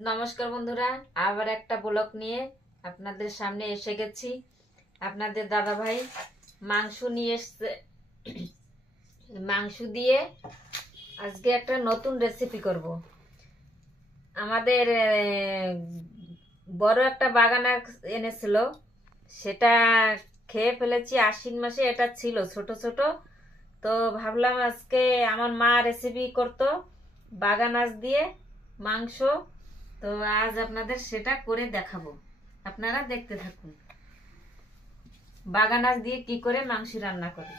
নমস্কার বন্ধুরা, আবার একটা ব্লগ নিয়ে আপনাদের সামনে এসে গেছি। আপনাদের দাদা ভাই মাংস নিয়ে এসছে। মাংস দিয়ে আজকে একটা নতুন রেসিপি করব। আমাদের বড় একটা বাগান এনেছিল, সেটা খেয়ে ফেলেছি। আশ্বিন মাসে এটা ছিল ছোট ছোট, তো ভাবলাম আজকে আমার মা রেসিপি করতো বাগান আঁশ দিয়ে মাংস, তো আজ আপনাদের সেটা করে দেখাবো। আপনারা দেখতে থাকুন বাগান আঁশ দিয়ে কি করে মাংস রান্না করে।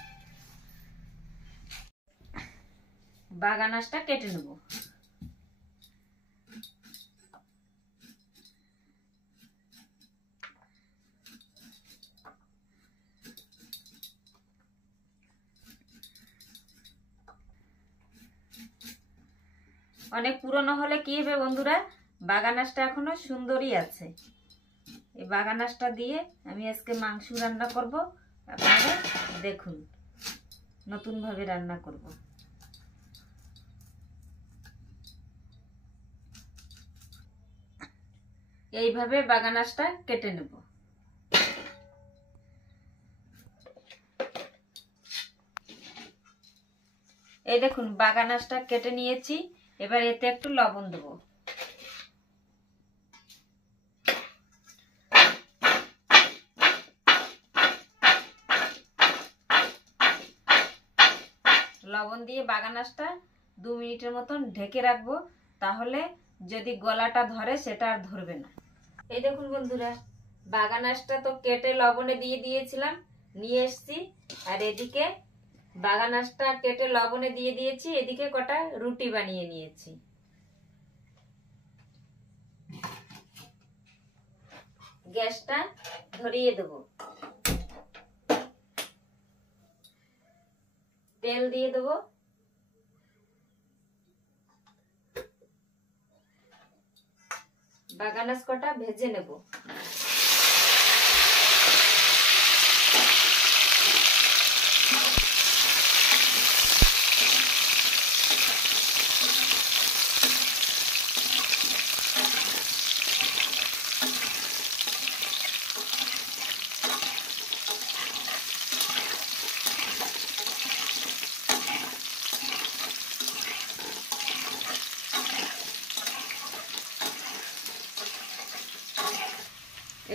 বাগান আঁশটা কেটে নেব। অনেক পুরনো হলে কি হবে বন্ধুরা, বাগান আঁশটা এখনো সুন্দরই আছে। এই বাগান আঁশটা দিয়ে আমি আজকে মাংস রান্না করব। আপনারা দেখুন, নতুন ভাবে রান্না করব। এইভাবে বাগান আঁশটা কেটে নেব। এই দেখুন বাগান আঁশটা কেটে নিয়েছি। এবার এতে একটু লবণ দেব। লবণ দিয়ে বাগান আঁশটা 2 মিনিটের মতন ঢেকে রাখবো, তাহলে যদি গলাটা ধরে সেটা আর ধরবে না। এই দেখুন বন্ধুরা, বাগান আঁশটা তো কেটে লবণে দিয়ে দিয়েছিলাম, নিয়ে এসছি। আর এদিকে বাগান আঁশটা কেটে লবণে দিয়ে দিয়েছি, এদিকে কটা রুটি বানিয়ে নিয়েছি। গ্যাসটা ধরিয়ে দেব, তেল দিয়ে দেব। বাগান আঁশ কটা ভেজে নেব।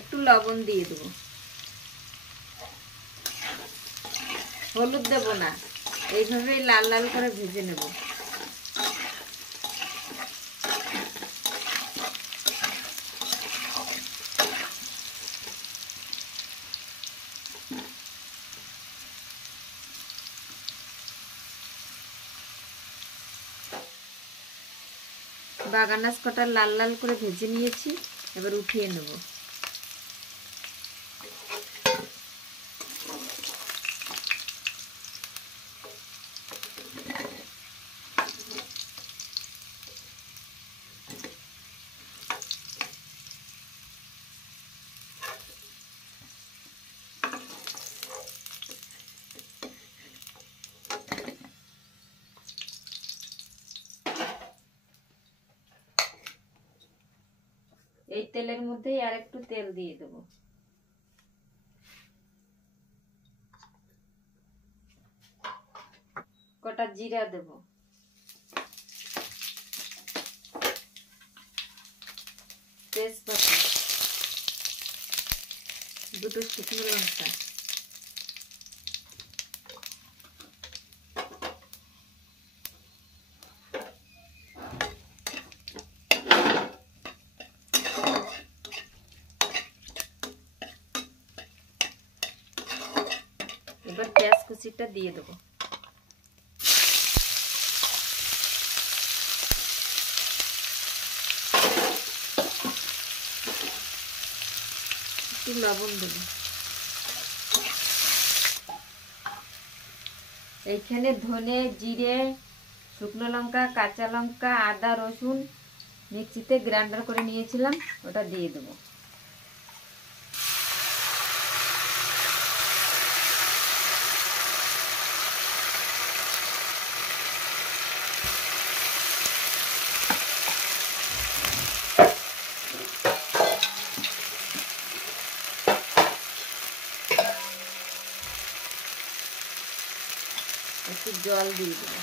একটু লবণ দিয়ে দেবো, হলুদ দেব না। এইভাবেই লাল লাল করে ভেজে নেব। বাগান আঁশ কটা লাল লাল করে ভেজে নিয়েছি, এবার উঠিয়ে নেব। এই তেলের মধ্যেই আর একটু তেল দিয়ে দেব। কটা জিরা দেব, তেজপাতা, দুটো শুকনো লঙ্কা, এবার পেঁয়াজ কুচিটা দিয়ে দেবো। একটু লবণ দেবো। এইখানে ধনে, জিরে, শুকনো লঙ্কা, কাঁচা লঙ্কা, আদা, রসুন মিক্সিতে গ্রাইন্ডার করে নিয়েছিলাম, ওটা দিয়ে দেবো। জল দিয়ে দেবো।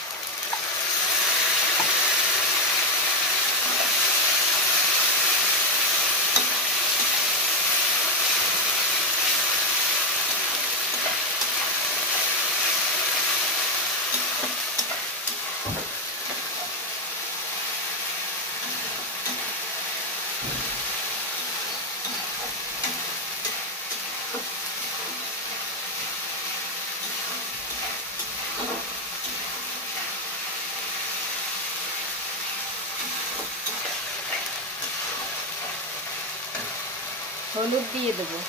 হলুদ দিয়ে দেবো।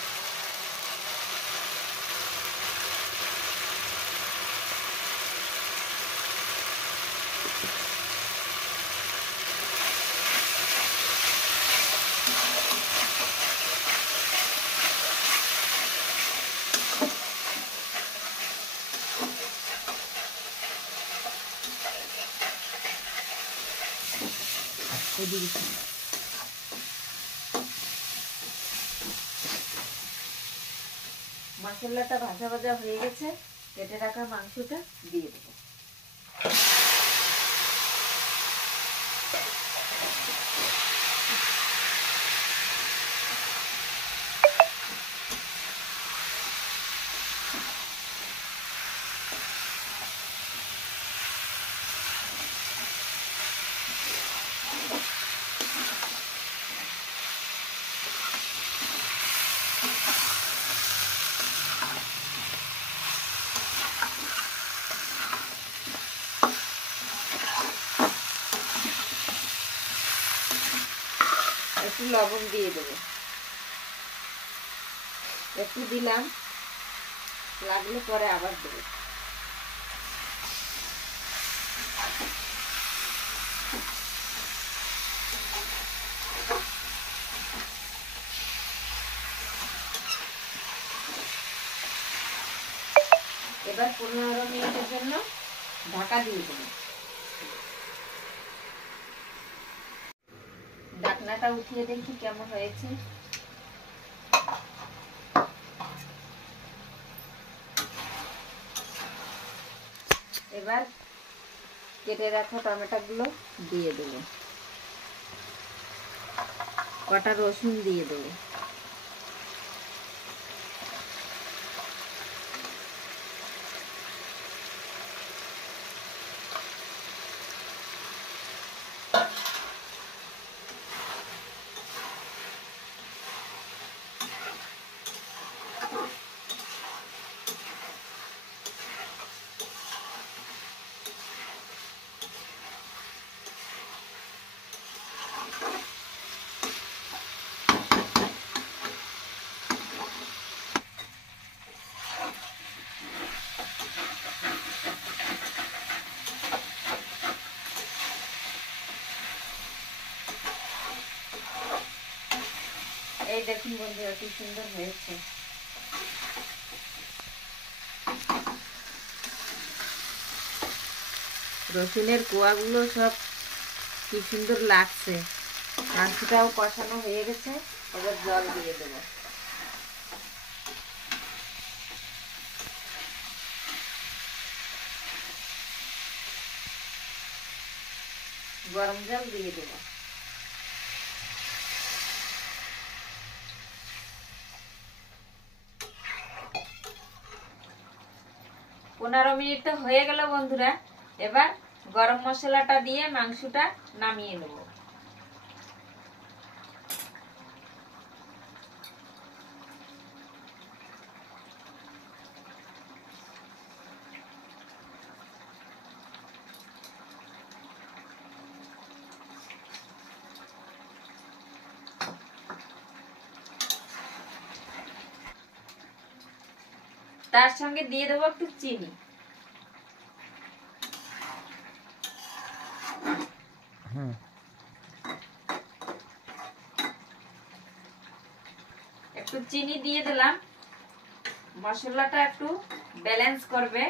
মশলাটা ভাজা ভাজা হয়ে গেছে, কেটে রাখা মাংসটা দিয়ে দেবো। একটু লবণ দিয়ে দেবো, একটু দিলাম, লাগলে পরে আবার দেবো। এবার 15 মিনিটের জন্য ঢাকা দিয়ে দেবো। ঢাকনাটা উঠিয়ে দেখি কেমন হয়েছে। এবার কেটে রাখা টমেটোগুলো দিয়ে দেবো, কটা রসুন দিয়ে দেবো, এই দেখুন বন্ধুরা কি সুন্দর হয়েছে। রসুনের কোয়াগুলো সব কি সুন্দর লাগছে। মাংসটাও কষানো হয়ে গেছে, এবার জল দিয়ে দেবো। গরম জল দিয়ে দেবো। পনেরো মিনিট তো হয়ে গেল বন্ধুরা, এবার গরম মশলাটা দিয়ে মাংসটা নামিয়ে নেব। তার সঙ্গে দিয়ে দেবো একটু চিনি। একটু চিনি দিয়ে দিলাম, মশলাটা একটু ব্যালেন্স করবে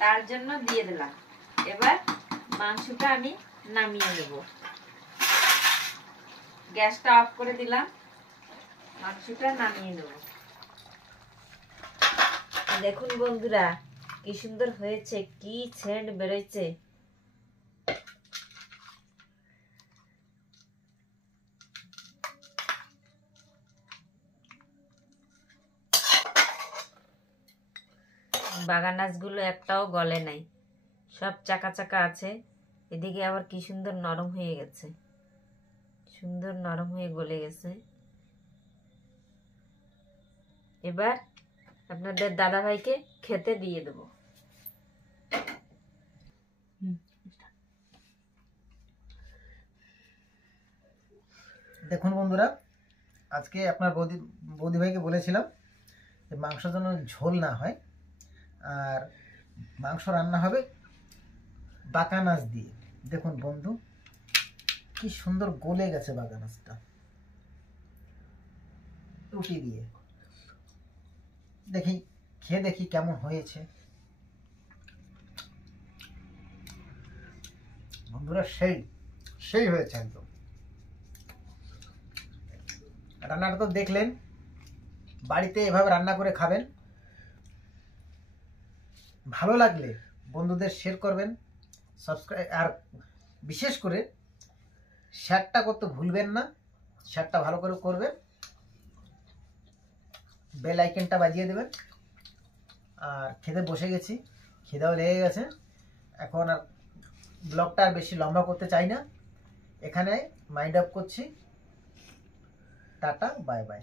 তার জন্য দিয়ে দিলাম। এবার মাংসটা আমি নামিয়ে নেব। গ্যাসটা অফ করে দিলাম, মাংসটা নামিয়ে নেব। দেখুন বন্ধুরা কি সুন্দর হয়েছে, কি সেন্ট বেরোচ্ছে। বাগান নাচগুলো একটাও গলে নাই, সব চাকা চাকা আছে। এদিকে আবার কি সুন্দর নরম হয়ে গেছে, সুন্দর নরম হয়ে গলে গেছে। এবার আপনাদের দাদা ভাইকে খেতে দিয়ে দেবো। দেখুন বন্ধুরা, আজকে আপনার বৌদি ভাইকে বলেছিলাম যে মাংস যেন ঝোল না হয়, আর মাংস রান্না হবে বাকানাস দিয়ে। দেখুন বন্ধু, কি সুন্দর গলে গেছে বাকানাসটা রুটি দিয়ে। দেখি খেয়ে দেখি কেমন হয়েছে। বন্ধুরা সেই সেই হয়েছে একদম। রান্নাটা তো দেখলেন, বাড়িতে এভাবে রান্না করে খাবেন। ভালো লাগলে বন্ধুদের শেয়ার করবেন, সাবস্ক্রাইব, আর বিশেষ করে শেয়ারটা করতে ভুলবেন না। শেয়ারটা ভালো করে করবেন, বেল আইকনটা বাজিয়ে দেবেন। আর খেতে বসে গেছি, খিদাও লেগে গেছে। এখন আর ব্লগটা আর বেশি লম্বা করতে চাই না, এখানে মাইন্ড আপ করছি। Tata, bye bye.